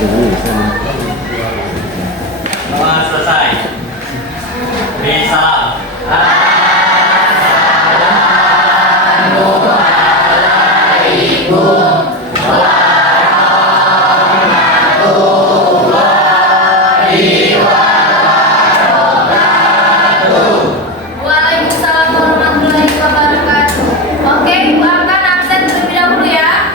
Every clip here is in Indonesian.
Semua selesai. Beri salam. Waalaikumsalam warahmatullahi wabarakatuh. Oke, Bu akan absen terlebih dahulu ya.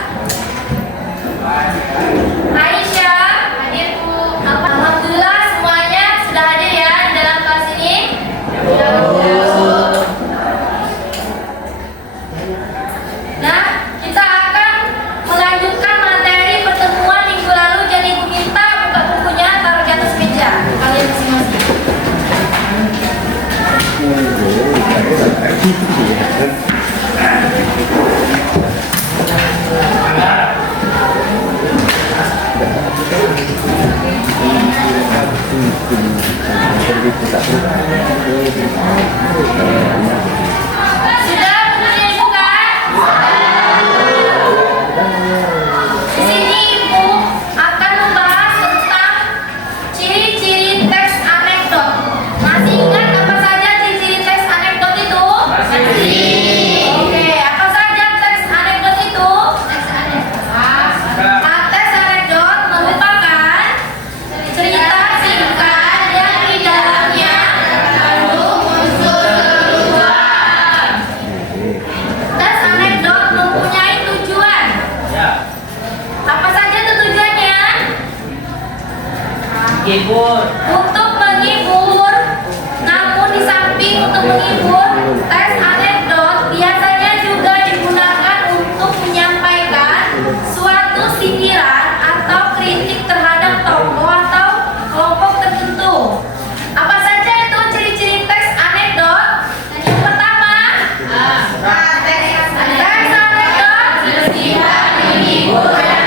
Aisyah, hadir Bu. Alhamdulillah semuanya sudah hadir ya di dalam kelas ini. Nah, kita akan melanjutkan materi pertemuan minggu lalu. Jadi Ibu minta buka bukunya, taruh di atas meja kalian masing-masing. Sudah bukunya dibuka? Di sini Ibu akan membahas tentang ciri-ciri teks anekdot. Masih ingat apa saja ciri-ciri teks anekdot itu? Masih. Oke, apa saja teks anekdot itu? Teks anekdot merupakan cerita singkat yang di dalamnya mengandung unsur keluhan. Teks anekdot mempunyai tujuan. Ya. Apa saja itu tujuannya? Hibur. Untuk menghibur. Namun di samping untuk menghibur, teks anekdot biasanya juga digunakan untuk menyampaikan suatu sindiran atau kritik terhadap tokoh atau kelompok tertentu. Apa saja itu ciri-ciri teks anekdot? Yang pertama, teks anekdot bersifat menghibur dan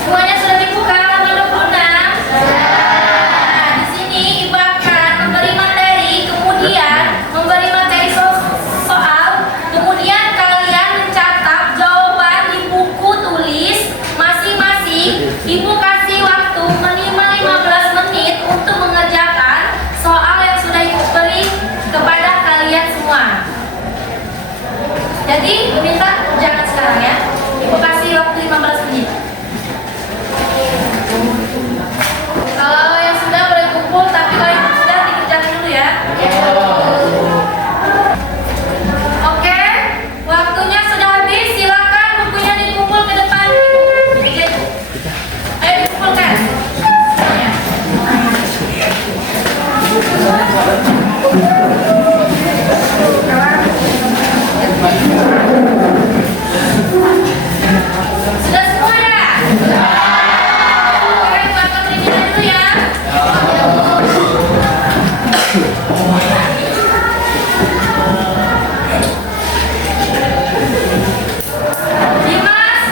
Semuanya sudah dibuka halaman 26. Nah, di sini Ibu akan memberi materi, kemudian memberi materi soal, kemudian kalian mencatat jawaban di buku tulis masing-masing. Ibu kasih waktu minimal 15 menit untuk mengerjakan soal yang sudah Ibu beri kepada kalian semua. Jadi, minta kerjakan sekarang ya. Ibu kasih waktu 15 menit. Kalau yang sudah boleh kumpul, tapi kalau yang sudah dikerjakan dulu ya. Oke, waktunya sudah habis. Silakan bukunya dikumpul ke depan. Ayo dikumpulkan. Ya. Sudah semua ya? Oke, buat materinya dulu ya. Dimas,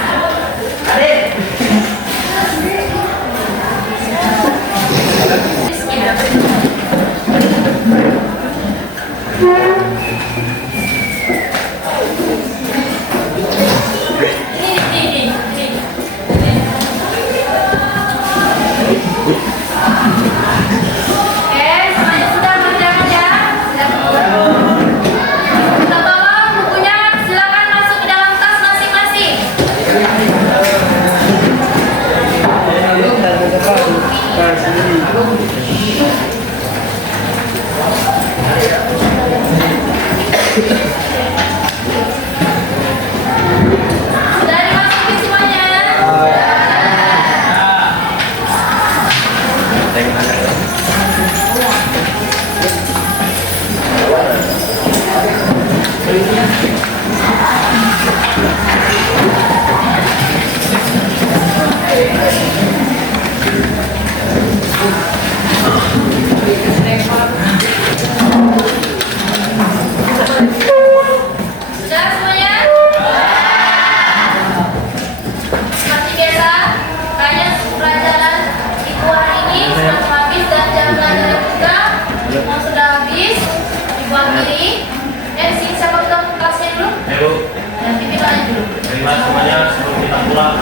Rizky ya? Ini. Oke, semuanya sudah mengerjakan ya? Kita tolong bukunya, silakan masuk ke dalam tas masing-masing. Sudah dimasukin semuanya? Sudah semuanya? Seperti biasa, kayaknya pelajaran Ibu hari ini sudah habis dan jam belajar juga sudah habis. Ibu akhiri. Di sini siapa udah kelasnya dulu? Ayo, Nanti kita lanjut dulu. terima semuanya sebelum kita pulang.